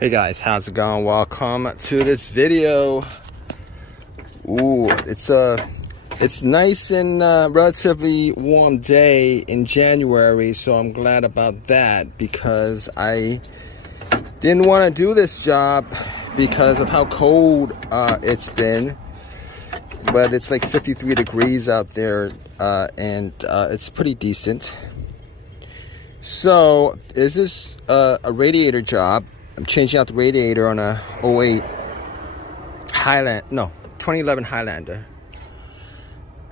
Hey guys, how's it going? Welcome to this video. Ooh, it's nice and relatively warm day in January, so I'm glad about that because I didn't want to do this job because of how cold it's been. But it's like 53 degrees out there, and it's pretty decent. So this is a radiator job. I'm changing out the radiator on a 2011 Highlander.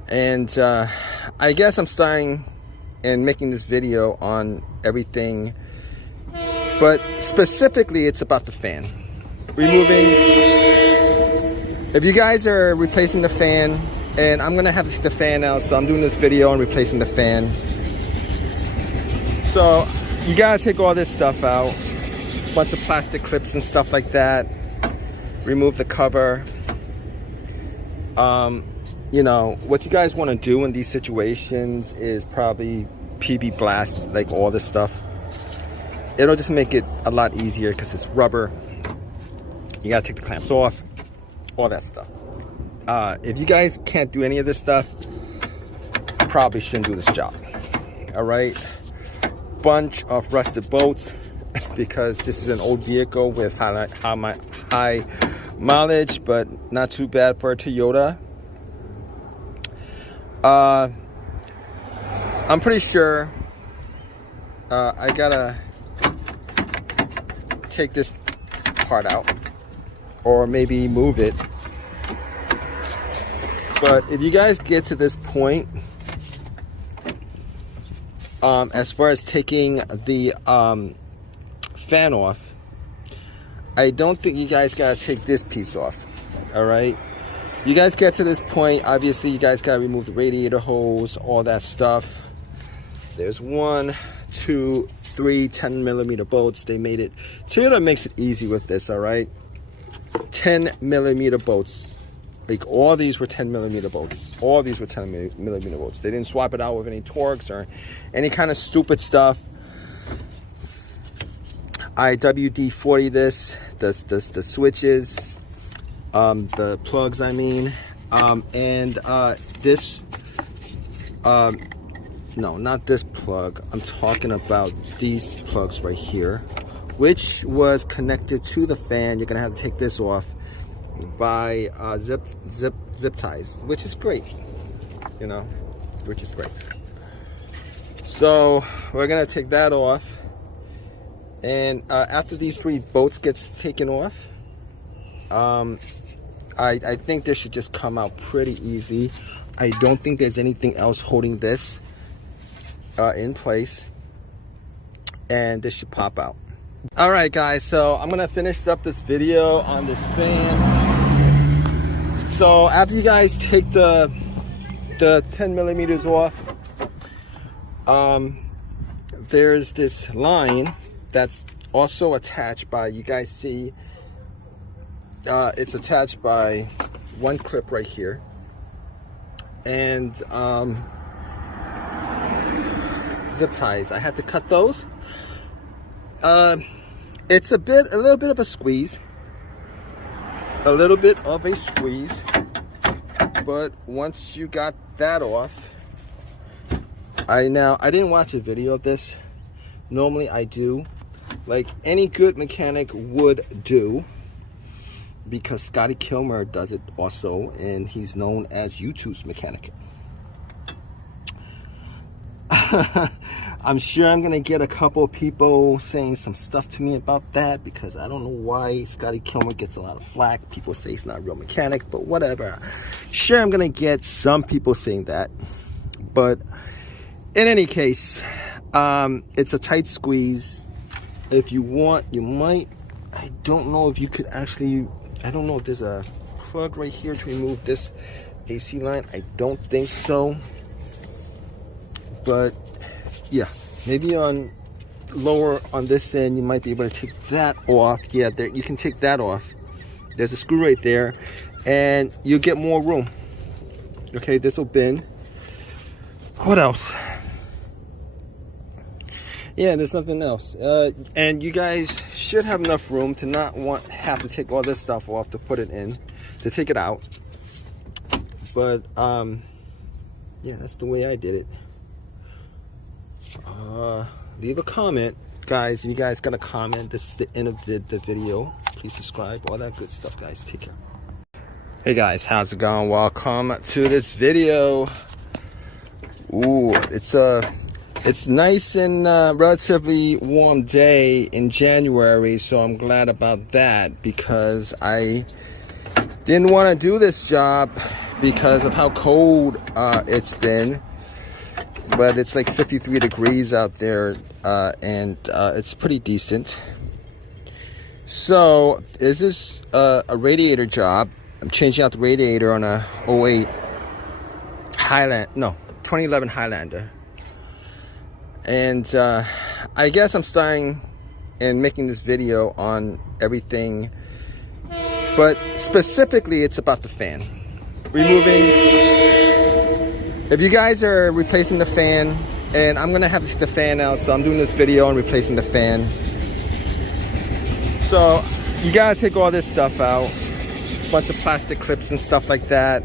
And I guess I'm starting and making this video on everything, but specifically it's about the fan. If you guys are replacing the fan, and I'm gonna have to take the fan out, so I'm doing this video on replacing the fan. So you gotta take all this stuff out. Bunch of plastic clips and stuff like that. Remove the cover. You know what you guys want to do in these situations is probably PB blast like all this stuff. It'll just make it a lot easier because it's rubber. You gotta take the clamps off, all that stuff. If you guys can't do any of this stuff, you probably shouldn't do this job. All right, bunch of rusted bolts. Because this is an old vehicle with high mileage, but not too bad for a Toyota. I'm pretty sure I gotta take this part out or maybe move it. But if you guys get to this point, as far as taking the fan off, I don't think you guys gotta take this piece off. All right, you guys get to this point, obviously you guys gotta remove the radiator hose, all that stuff. There's 1, 2, 3 10mm bolts. They made it, Toyota makes it easy with this. All right, 10mm bolts. Like all these were 10mm bolts. All these were 10mm bolts. They didn't swap it out with any Torx or any kind of stupid stuff. I WD-40 this, the switches, the plugs, I mean, and this, no, not this plug. I'm talking about these plugs right here, which was connected to the fan. You're gonna have to take this off by zip ties, which is great, you know, which is great. So we're gonna take that off. And after these 3 bolts gets taken off, I think this should just come out pretty easy. I don't think there's anything else holding this in place, and this should pop out. All right, guys, so I'm gonna finish up this video on this fan. So after you guys take the 10mm off, there's this line that's also attached by, you guys see, it's attached by 1 clip right here, and zip ties. I had to cut those. It's a little bit of a squeeze, but once you got that off, I didn't watch a video of this. Normally I do, like any good mechanic would do, because Scotty Kilmer does it also, and he's known as YouTube's mechanic. I'm sure I'm gonna get a couple of people saying some stuff to me about that, because I don't know why Scotty Kilmer gets a lot of flack. People say he's not a real mechanic, but whatever. Sure, I'm gonna get some people saying that, but in any case, it's a tight squeeze. If you want, you might, I don't know if you could actually, I don't know if there's a plug right here to remove this AC line. I don't think so, but yeah, maybe on lower on this end you might be able to take that off. Yeah, there, you can take that off. There's a screw right there, and you get more room. Okay, this will bend. What else? Yeah, there's nothing else. And you guys should have enough room to not have to take all this stuff off to put it in, to take it out. But yeah, that's the way I did it. Leave a comment, guys. You guys got a comment. This is the end of the video. Please subscribe, all that good stuff, guys. Take care. Hey guys, how's it going? Welcome to this video. Ooh, it's nice and relatively warm day in January, so I'm glad about that, because I didn't want to do this job because of how cold it's been. But it's like 53 degrees out there, and it's pretty decent. So is this a radiator job? I'm changing out the radiator on a 08 2011 Highlander. And I guess I'm starting and making this video on everything, but specifically it's about the fan. If you guys are replacing the fan, and I'm gonna have to take the fan out, so I'm doing this video on replacing the fan. So you gotta take all this stuff out, bunch of plastic clips and stuff like that,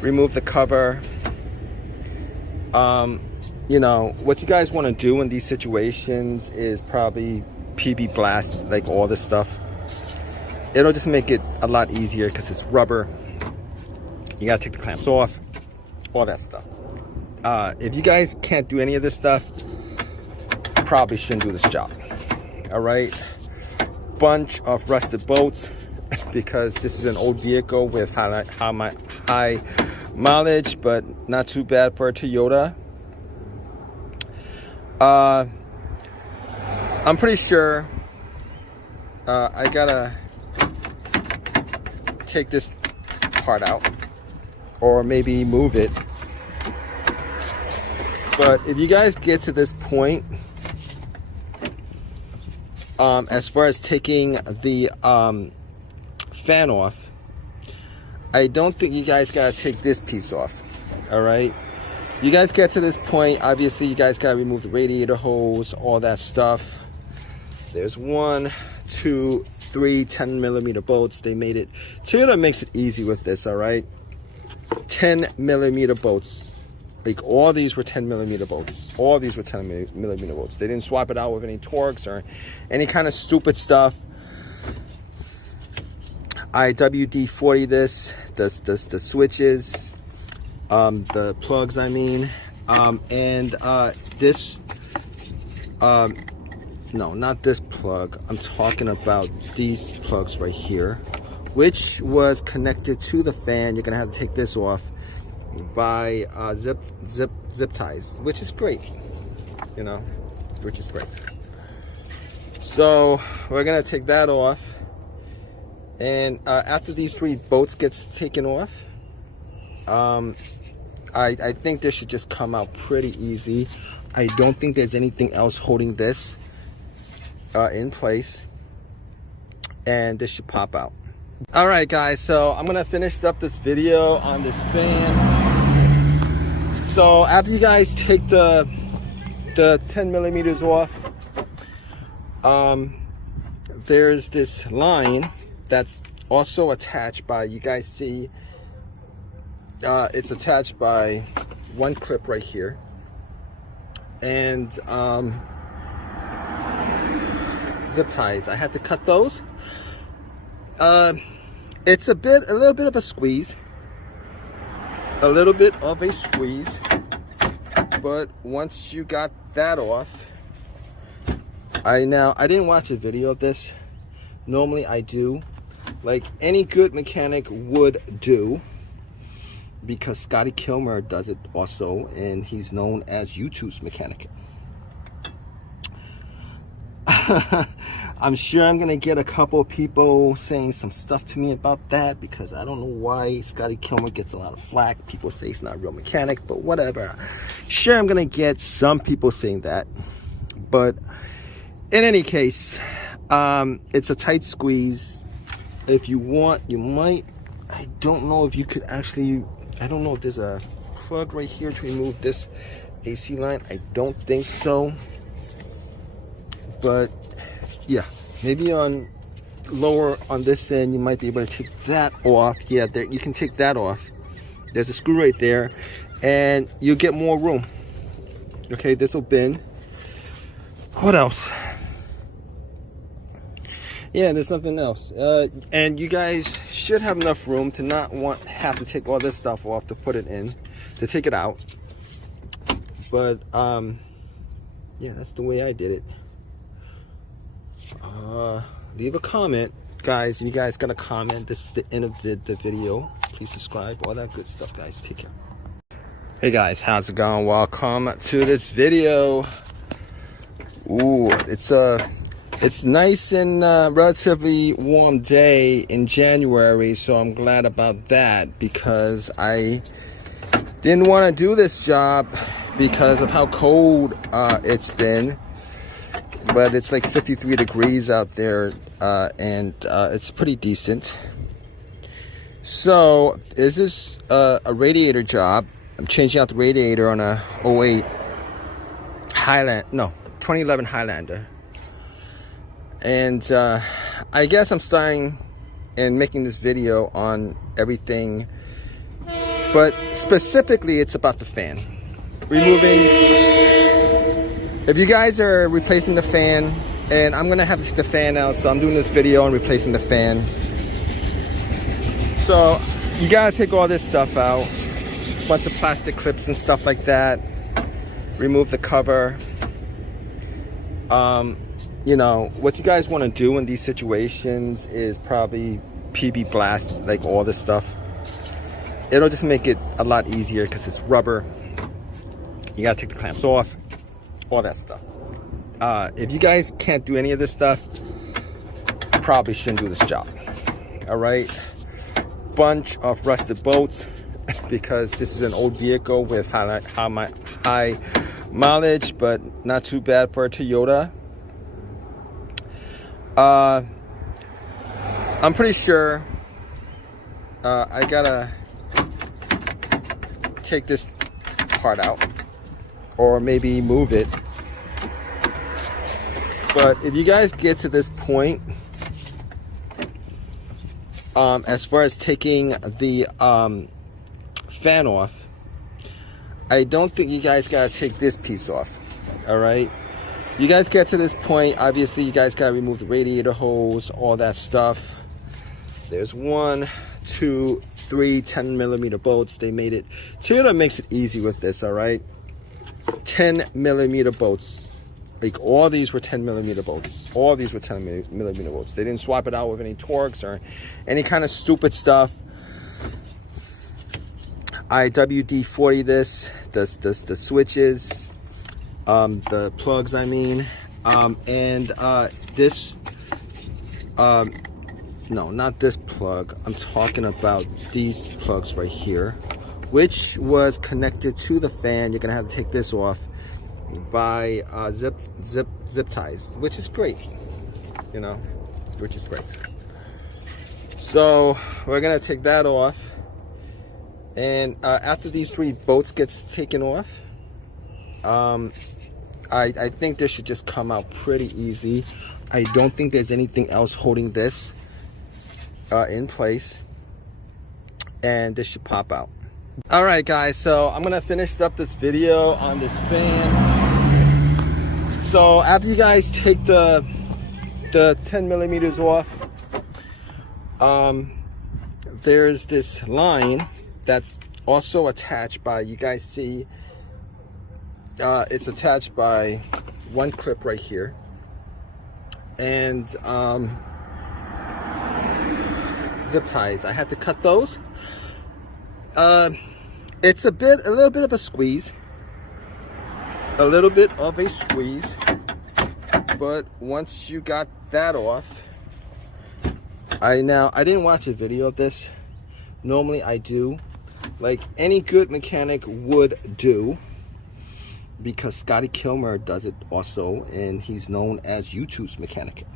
remove the cover. You know what you guys want to do in these situations is probably PB blast like all this stuff. It'll just make it a lot easier because it's rubber. You gotta take the clamps off, all that stuff. If you guys can't do any of this stuff, probably shouldn't do this job. All right, bunch of rusted bolts because this is an old vehicle with high mileage, but not too bad for a Toyota. I'm pretty sure I gotta take this part out, or maybe move it. But if you guys get to this point, as far as taking the fan off, I don't think you guys gotta take this piece off. All right, you guys get to this point, obviously you guys gotta remove the radiator hose, all that stuff. There's 1, 2, 3 10mm bolts. They made it, Toyota makes it easy with this. All right, 10mm bolts. Like all these were 10mm bolts. All these were 10mm bolts. They didn't swap it out with any Torx or any kind of stupid stuff. I WD-40 this, the switches, the plugs, I mean, and this, no, not this plug. I'm talking about these plugs right here, which was connected to the fan. You're gonna have to take this off by zip ties, which is great, you know, which is great. So we're gonna take that off. And after these 3 bolts gets taken off, I think this should just come out pretty easy. I don't think there's anything else holding this in place, and this should pop out. All right, guys, so I'm gonna finish up this video on this fan. So after you guys take the 10mm off, there's this line that's also attached by, you guys see, it's attached by 1 clip right here, and zip ties. I had to cut those. It's a little bit of a squeeze, but once you got that off, I didn't watch a video of this. Normally I do, like any good mechanic would do, because Scotty Kilmer does it also, and he's known as YouTube's mechanic. I'm sure I'm gonna get a couple of people saying some stuff to me about that, because I don't know why Scotty Kilmer gets a lot of flack. People say he's not a real mechanic, but whatever. Sure, I'm gonna get some people saying that, but in any case, it's a tight squeeze. If you want, you might, I don't know if you could actually, I don't know if there's a plug right here to remove this AC line. I don't think so. But yeah, maybe on lower on this end you might be able to take that off. Yeah, there you can take that off. There's a screw right there, and you get more room. Okay, this will bend. What else? Yeah, there's nothing else. And you guys should have enough room to not have to take all this stuff off to put it in, to take it out. But yeah, that's the way I did it. Leave a comment, guys. You guys got a comment. This is the end of the video. Please subscribe, all that good stuff, guys. Take care. Hey guys, how's it going? Welcome to this video. Ooh, it's nice and relatively warm day in January, so I'm glad about that, because I didn't want to do this job because of how cold it's been. But it's like 53 degrees out there, and it's pretty decent. So this is a radiator job. I'm changing out the radiator on a 08 Highlander, 2011 Highlander. And I guess I'm starting and making this video on everything, but specifically it's about the fan. If you guys are replacing the fan, and I'm gonna have to take the fan out, so I'm doing this video on replacing the fan. So you gotta take all this stuff out, a bunch of plastic clips and stuff like that. Remove the cover. You know what you guys want to do in these situations is probably PB blast like all this stuff. It'll just make it a lot easier because it's rubber. You gotta take the clamps off, all that stuff. If you guys can't do any of this stuff, you probably shouldn't do this job. All right, bunch of rusted bolts because this is an old vehicle with high mileage, but not too bad for a Toyota. I'm pretty sure I gotta take this part out, or maybe move it. But if you guys get to this point, as far as taking the fan off, I don't think you guys gotta take this piece off. All right, you guys get to this point, obviously you guys gotta remove the radiator hose, all that stuff. There's 1, 2, 3 10mm bolts. They made it, Toyota makes it easy with this. All right, 10mm bolts. Like all these were 10mm bolts. All these were 10mm bolts. They didn't swap it out with any Torx or any kind of stupid stuff. I WD-40 this, the switches, the plugs, I mean, and this, no, not this plug. I'm talking about these plugs right here, which was connected to the fan. You're gonna have to take this off by zip ties, which is great, you know, which is great. So we're gonna take that off. And after these 3 bolts gets taken off, I think this should just come out pretty easy. I don't think there's anything else holding this in place, and this should pop out. All right, guys, so I'm gonna finish up this video on this fan. So after you guys take the 10mm off, there's this line that's also attached by, you guys see, it's attached by 1 clip right here, and zip ties. I had to cut those. It's a little bit of a squeeze, but once you got that off, I didn't watch a video of this. Normally I do, like any good mechanic would do, because Scotty Kilmer does it also, and he's known as YouTube's mechanic.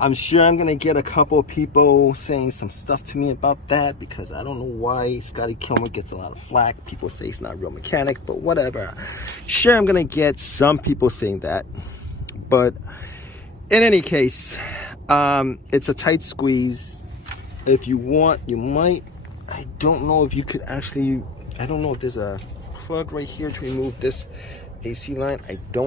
I'm sure I'm gonna get a couple of people saying some stuff to me about that, because I don't know why Scotty Kilmer gets a lot of flack. People say he's not a real mechanic, but whatever. Sure, I'm gonna get some people saying that, but in any case, it's a tight squeeze. If you want, you might, I don't know if you could actually, I don't know if there's a plug right here to remove this AC line. I don't